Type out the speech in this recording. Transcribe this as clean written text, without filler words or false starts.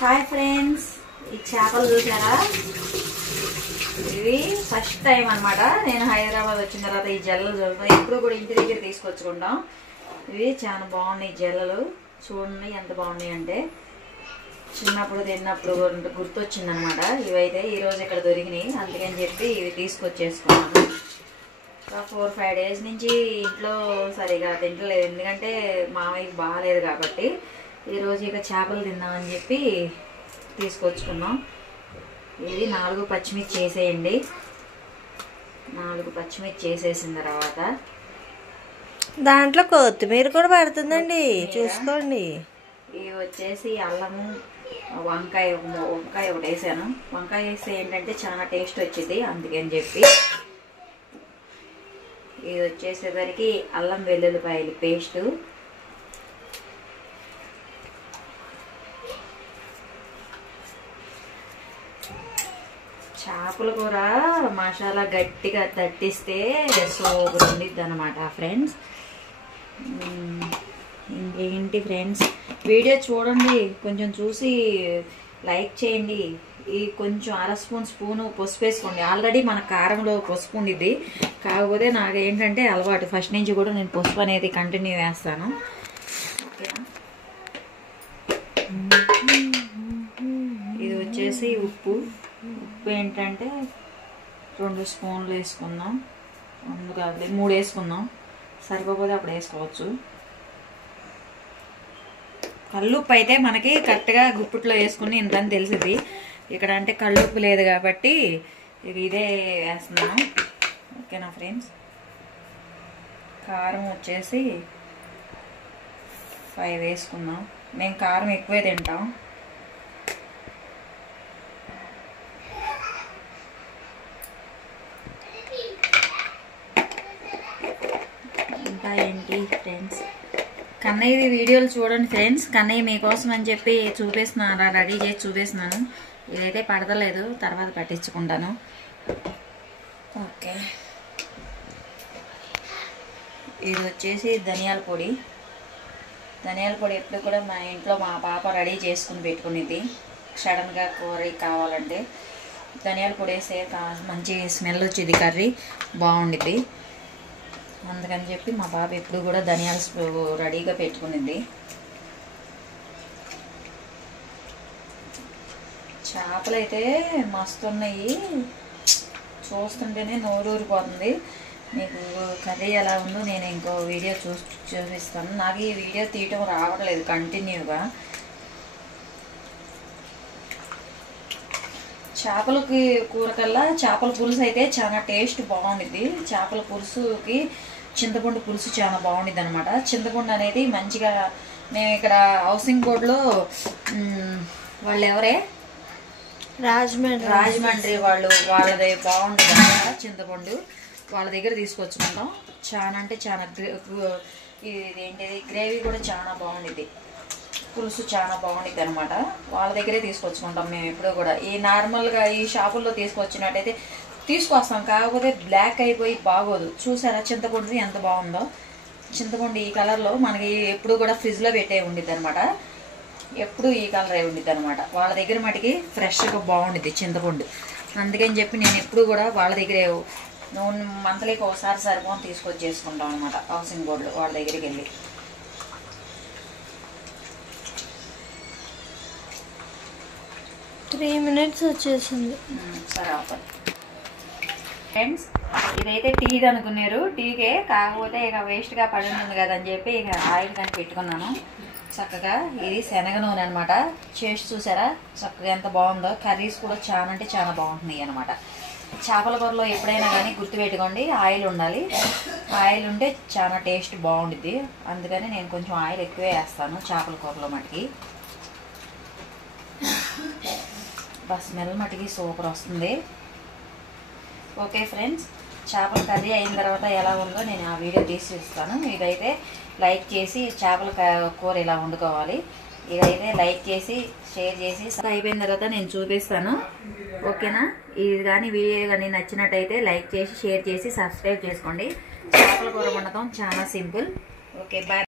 Hi friends, ఈ చేపలు చూసారా? ఇవి ఫస్ట్ టైం అన్నమాట. నేను హైదరాబాద్ వచ్చిన తర్వాత ఈ జల్లలు చూద్దాం. ఎప్పుడు కూడా ఇంటి దగ్గర తీసుకొచ్చుకుంటాం. ఇవి చాలా బాగున్నాయి జల్లలు. చూడండి ఎంత బాగున్నాయి అంటే చిన్నప్పుడు తిన్నప్పుడు గుర్తొచ్చింది అనమాట. ఇవైతే ఈరోజు ఇక్కడ దొరికినాయి, అందుకని చెప్పి ఇవి తీసుకొచ్చేసుకున్నాను. 4-5 డేస్ నుంచి ఇంట్లో సరిగా తింటలేదు, ఎందుకంటే మామయ్యకి బాగాలేదు కాబట్టి. ఈరోజు ఇక చేపలు తిందామని చెప్పి తీసుకొచ్చుకున్నాం. ఇది 4 పచ్చిమిర్చి చేసేయండి. 4 పచ్చిమిర్చి చేసేసిన తర్వాత దాంట్లో కొత్తిమీర కూడా పడుతుందండి, చూసుకోండి. ఇవి వచ్చేసి అల్లము, వంకాయ ఒకటి వేసాను. వంకాయ వేస్తే ఏంటంటే చాలా టేస్ట్ వచ్చింది, అందుకని చెప్పి. ఇది వచ్చేసేసరికి అల్లం వెల్లుల్లిపాయలు పేస్టు, చేపల కూర మసాలా గట్టిగా తట్టిస్తే సూపర్ ఉండిద్ది అనమాట ఫ్రెండ్స్. ఇంకేంటి ఫ్రెండ్స్, వీడియో చూడండి, కొంచెం చూసి లైక్ చేయండి. ఈ కొంచెం స్పూను పసుపు వేసుకోండి. ఆల్రెడీ మన కారంలో పసుపు ఉండిద్ది, కాకపోతే నాకు ఏంటంటే అలవాటు, ఫస్ట్ నుంచి కూడా నేను పసుపు అనేది కంటిన్యూ వేస్తాను. ఓకేనా? ఇది వచ్చేసి ఉప్పు ఏంటంటే 2 స్పూన్లు వేసుకుందాం. 2 కాదు 3 వేసుకుందాం, సరిపోతే అప్పుడు వేసుకోవచ్చు. కల్లుప్పు అయితే మనకి కరెక్ట్గా గుప్పిట్లో వేసుకుని ఇంతని తెలిసింది. ఇక్కడ అంటే కల్లుప్పు లేదు కాబట్టి ఇదే వేస్తున్నాను. ఓకేనా ఫ్రెండ్స్? కారం వచ్చేసి 5 వేసుకుందాం. మేము కారం ఎక్కువే తింటాం. ఇంకా ఏంటి ఫ్రెండ్స్, కన్నయ్య వీడియోలు చూడండి ఫ్రెండ్స్. కన్నయ్య మీకోసం అని చెప్పి చూపిస్తున్నాను, రెడీ చేసి చూపిస్తున్నాను. ఇదైతే పడతలేదు, తర్వాత పట్టించుకుంటాను. ఓకే, ఇది వచ్చేసి ధనియాల పొడి. ధనియాల పొడి ఎప్పుడు కూడా మా ఇంట్లో మా పాప రెడీ చేసుకుని పెట్టుకునేది, సడన్గా కూర కావాలంటే. ధనియాల పొడి వేస్తే మంచి స్మెల్ వచ్చేది, కర్రీ బాగుండిద్ది. అందుకని చెప్పి మా పాప ఎప్పుడు కూడా ధనియాలు రెడీగా పెట్టుకునింది. చేపలు అయితే మస్తు ఉన్నాయి, చూస్తుంటేనే నోరూరిపోతుంది. మీకు కర్రీ ఎలా ఉందో నేను ఇంకో వీడియో చూపిస్తాను. నాకు ఈ వీడియో తీయటం రావట్లేదు కంటిన్యూగా. చేపలకి కూర కల్లా చేపల పులుసు అయితే చాలా టేస్ట్ బాగుండిద్ది. చేపల పులుసుకి చింతపండు పులుసు చాలా బాగుండిద్ది అనమాట. చింతపండు అనేది మంచిగా, మేము ఇక్కడ హౌసింగ్ బోర్డులో వాళ్ళు ఎవరే రాజమండ్రి వాళ్ళది బాగుంటుంది అనమాట. చింతపండు వాళ్ళ దగ్గర తీసుకొచ్చుకుంటాం. చాలా అంటే చాలా ఇదేంటిది గ్రేవీ కూడా చాలా బాగుండిద్ది, పులుసు చాలా బాగుండిద్ది అనమాట. వాళ్ళ దగ్గరే తీసుకొచ్చుకుంటాం మేము ఎప్పుడూ కూడా. ఈ నార్మల్గా ఈ షాపుల్లో తీసుకొచ్చినట్టయితే తీసుకొస్తాం, కాకపోతే బ్లాక్ అయిపోయి బాగోదు. చూసారా చింతపండు ఎంత బాగుందో? చింతపండు ఈ కలర్లో మనకి ఎప్పుడు కూడా ఫ్రిడ్జ్లో పెట్టే ఉండిద్ది అనమాట. ఎప్పుడు ఈ కలర్ అయి ఉండిద్ది అనమాట. వాళ్ళ దగ్గర మటుకి ఫ్రెష్గా బాగుండిద్ది చింతపండు. అందుకని చెప్పి నేను ఎప్పుడు కూడా వాళ్ళ దగ్గరే మంత్లీకి ఒకసారి సరిపోని తీసుకొచ్చి చేసుకుంటాం అనమాట. హౌసింగ్ బోర్డులో వాళ్ళ దగ్గరికి వెళ్ళి. 3 minutes వచ్చేసింది. సరే ఓకే ఫ్రెండ్స్, ఇదైతే టీకి అనుకున్నారు, టీకే, కాకపోతే ఇక వేస్ట్గా పడి ఉంది కదని చెప్పి ఇక ఆయిల్ కానీ పెట్టుకున్నాను చక్కగా. ఇది శనగ నూనె అనమాట. చేసి చూసారా చక్కగా ఎంత బాగుందో? కర్రీస్ కూడా చాలా అంటే చాలా బాగుంటున్నాయి అనమాట. చేపల కూరలో ఎప్పుడైనా కానీ గుర్తుపెట్టుకోండి, ఆయిల్ ఉండాలి. ఆయిల్ ఉంటే చాలా టేస్ట్ బాగుండిద్ది. అందుకని నేను కొంచెం ఆయిల్ ఎక్కువే వేస్తాను చేపల కూరలో మటుకి. స్మెల్ మటుకి సూపర్ వస్తుంది. ఓకే ఫ్రెండ్స్, చేపల కర్రీ అయిన తర్వాత ఎలా ఉందో నేను ఆ వీడియో తీసి ఇస్తాను. ఇదైతే లైక్ చేసి చేపల కూర ఇలా వండుకోవాలి. ఇదైతే లైక్ చేసి షేర్ చేసి అయిపోయిన తర్వాత నేను చూపిస్తాను. ఓకేనా? ఇది కానీ వీడియో కానీ నచ్చినట్టయితే లైక్ చేసి షేర్ చేసి సబ్స్క్రైబ్ చేసుకోండి. చేపల కూర వండటం చాలా సింపుల్. Okay, bye.